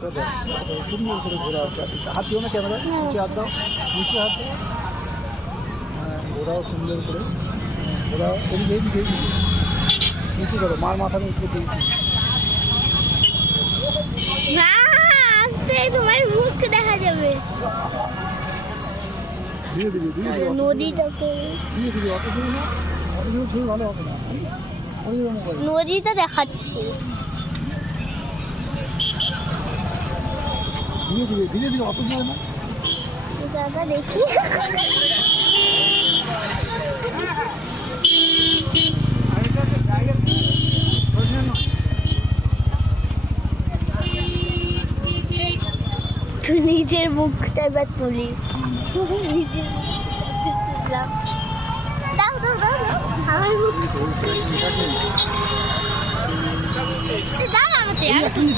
সুন্দর করে ঘোরা আছে। হাত দিও না ক্যামেরা, নিচে হাত দাও, নিচে হাত দাও। হ্যাঁ, ঘোরাও সুন্দর করে ঘোরাও। এদিকে এদিকে এদিকে নিচে করো, মার মাথার উপরে দিয়েছি। না, আস্তে, তোমার মুখ দেখা যাবে। ধীরে ধীরে ধীরে ধীরে নদীটা ধীরে ধীরে, অত ধীরে না, অত ধীরে ছবি ভালো হবে না। নদীটা দেখাচ্ছি। ধীরে ধীরে ধীরে ধীরে, অত ধীরে না। দাদা দেখি, তুই নিজের মুখটা এবার তুলি। নিজের মুখটা দাও দাও দাও দাও, আমার মুখ দাও আমাকে। তুমি